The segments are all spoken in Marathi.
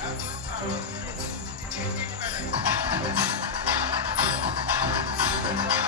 Thank you.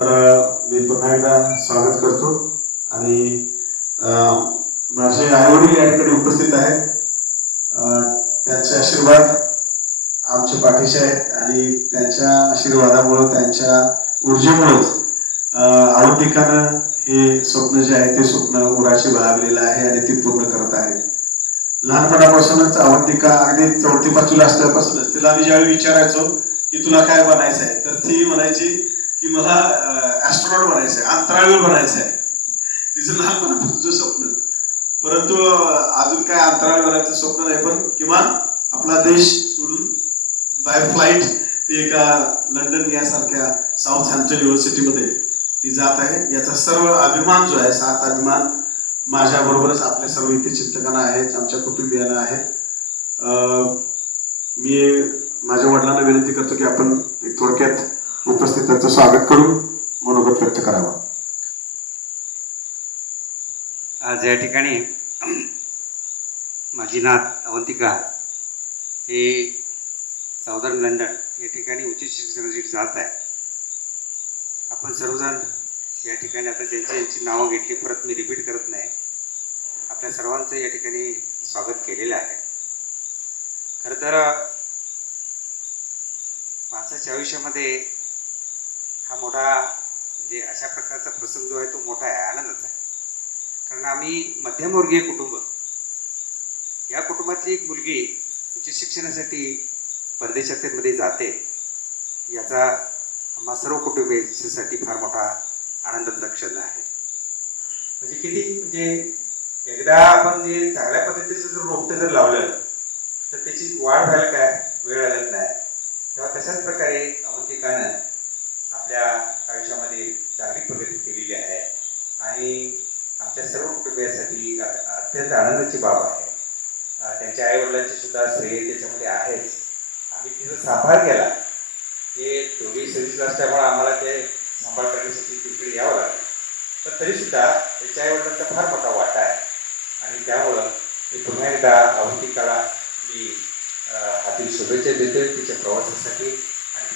तर मी पुन्हा एकदा स्वागत करतो. आणि माझे आईवडील या ठिकाणी उपस्थित आहेत. त्यांचे आशीर्वाद आमच्या पाठीशी आहेत आणि त्यांच्या आशीर्वादामुळं त्यांच्या ऊर्जेमुळंच अं, अवंतिकानं हे स्वप्न जे आहे ते स्वप्न उराशी बाळगलेलं आहे आणि ती पूर्ण करत आहे. लहानपणापासूनच अवंतिका अगदी चौथी पाचवीला असल्यापासूनच तिला आम्ही ज्यावेळी विचारायचो की तुला काय बनायचं आहे तर ती म्हणायची की मला ऍस्ट्रॉनॉट बनायचं आहे अंतराळवीर बनायचं आहे तिचं लहानपणापासूनचं स्वप्न. परंतु अजून काय अंतराळ भरायचं स्वप्न नाही पण किमान आपला देश सोडून बाय फ्लाईट ते एका लंडन यासारख्या साऊथ हॅम्प्टन युनिव्हर्सिटीमध्ये ती जात आहे. याचा सर्व अभिमान जो आहे सात अभिमान माझ्या बरोबरच आपल्या सर्व इथे चिंतकांना आहेत आमच्या कुटुंबियांना आहेत. मी माझ्या वडिलांना विनंती करतो की आपण एक थोडक्यात उपस्थितांचं स्वागत करून मनोगत व्यक्त करावं. आज या ठिकाणी माझी नाथ अवंतिका हे साऊदर्न लंडन या ठिकाणी उच्च शिक्षणासाठी जात आहे आपण सर्वजण या ठिकाणी आता ज्यांची यांची नावं घेतली परत मी रिपीट करत नाही. आपल्या सर्वांचं या ठिकाणी स्वागत केलेलं आहे. खरं तर माणसाच्या आयुष्यामध्ये हा मोठा म्हणजे अशा प्रकारचा प्रसंग जो आहे तो मोठा आहे आनंदाचा आहे. कारण आम्ही मध्यमवर्गीय कुटुंब. या कुटुंबातली एक मुलगी उच्च शिक्षणासाठी परदेशातमध्ये जाते. याचा आम्हा सर्व कुटुंबियांसाठी फार मोठा आनंदाचा क्षण आहे. म्हणजे किती म्हणजे एकदा आपण जे चांगल्या पद्धतीचं जर रोपटं जर लावलं तर त्याची वाढ व्हायला काय वेळ आलेला नाही. तेव्हा तशाच प्रकारे अवंतिकानं आपल्या आयुष्यामध्ये चांगली प्रगती केलेली आहे. आणि आमच्या सर्व कुटुंबियांसाठी अत्यंत आनंदाची बाब आहे. त्यांच्या आईवडिलांची सुद्धा श्रेय त्याच्यामध्ये आहेच. आम्ही तिचा सांभाळ केला. हे दोघे सर्व्हिसला असल्यामुळे आम्हाला ते सांभाळ करण्यासाठी तिकडे यावं लागलं. पण तरीसुद्धा त्याच्या आईवडिलांचा फार मोठा वाटा आहे. आणि त्यामुळं मी पुन्हा एकदा अवंतिकाला मी हातील शुभेच्छा देतोय तिच्या प्रवासासाठी.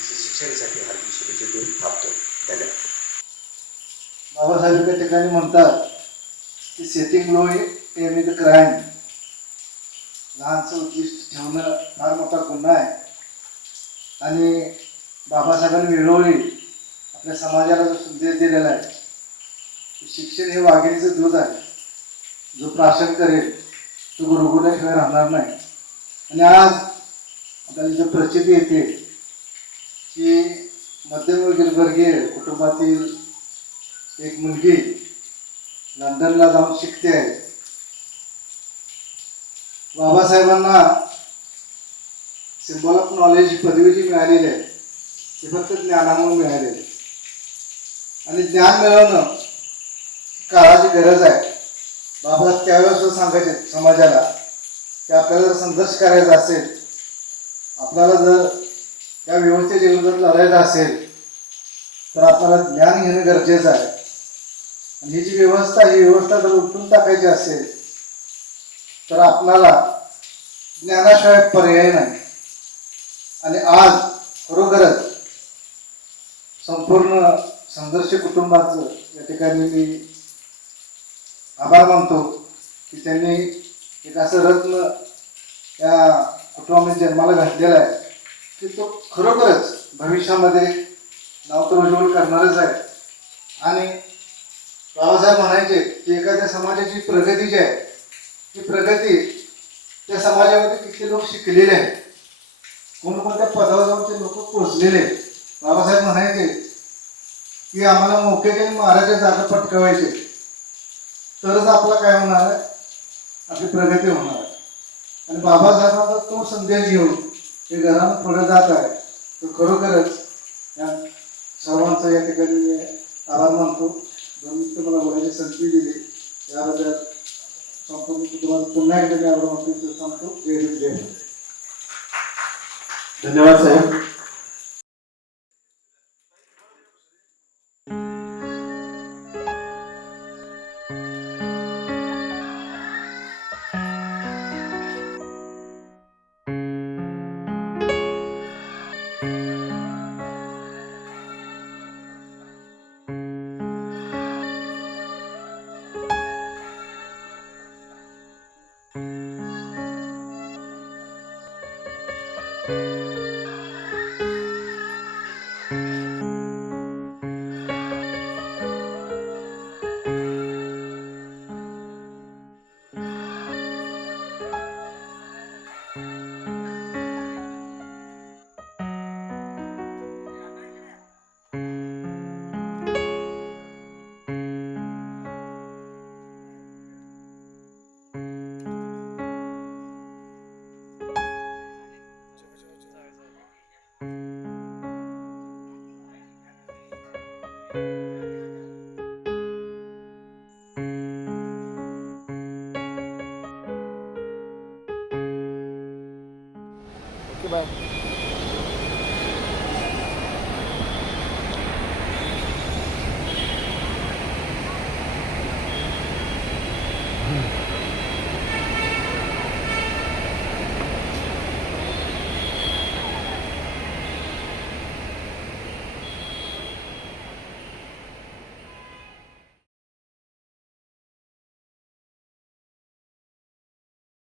आणि शिक्षणासाठी हार्दिक शुभेच्छा देऊन थांबतो. धन्यवाद. बाबासाहेब त्या ठिकाणी म्हणतात की setting low aim the crime लहानचं उद्दिष्ट ठेवणं फार मोठा गुन्हा आहे. आणि बाबासाहेबांनी वेळोवेळी आपल्या समाजाला जो संदेश दिलेला आहे शिक्षण हे वाघिणीचं दूध आहे. जो प्राशन करेल तो गुरुकुल्याशिवाय राहणार नाही. आणि आज आपल्याला जो प्रचिती येते की मध्यमवर्गीय कुटुंबातील एक मुलगी लंडनला जाऊन शिकते आहे. बाबासाहेबांना सिम्बॉल ऑफ नॉलेज ही पदवी जी मिळालेली आहे. ती फक्त ज्ञानामुळे मिळालेली आहे. आणि ज्ञान मिळवणं काळाची गरज आहे. बाबा त्यावेळेस सांगायचे समाजाला की आपल्याला जर संघर्ष करायचा असेल आपल्याला जर या व्यवस्थेच्या विरोधात लढायचं असेल तर आपल्याला ज्ञान घेणं गरजेचं आहे. आणि ही जी व्यवस्था ही व्यवस्था जर उठून टाकायची असेल तर आपल्याला ज्ञानाशिवाय पर्याय नाही. आणि आज खरोखरच संपूर्ण संघर्ष कुटुंबाचं या ठिकाणी मी आभार मानतो की त्यांनी एक असं रत्न या कुटुंबाने जन्माला घातलेलं आहे. की तो खरोखरच भविष्यामध्ये नावतर उज्ज्वल करणारच आहे. आणि बाबासाहेब म्हणायचे की एखाद्या समाजाची प्रगती जी आहे ती प्रगती त्या समाजामध्ये किती लोक शिकलेले आहेत कोणकोणत्या पदावर जाऊन ते लोक पोचलेले आहेत. बाबासाहेब म्हणायचे की आम्हाला मोक्याच्या महाराजा माराच्या जागा पटकवायचे. तरच आपला काय होणार आहे? आपली प्रगती होणार आहे. आणि बाबासाहेबांचा तो संदेश घेऊन हे घरानं पुढे जात आहे तर खरोखरच या सर्वांचा या ठिकाणी मी आभार मानतो. दोन मिनिटं मला बोलायची संधी दिली याबद्दल संपूर्ण तुम्हाला पुन्हा एकदा मी आभार मानतो. सांगतो जय हिंद जय धन्यवाद साहेब. 们。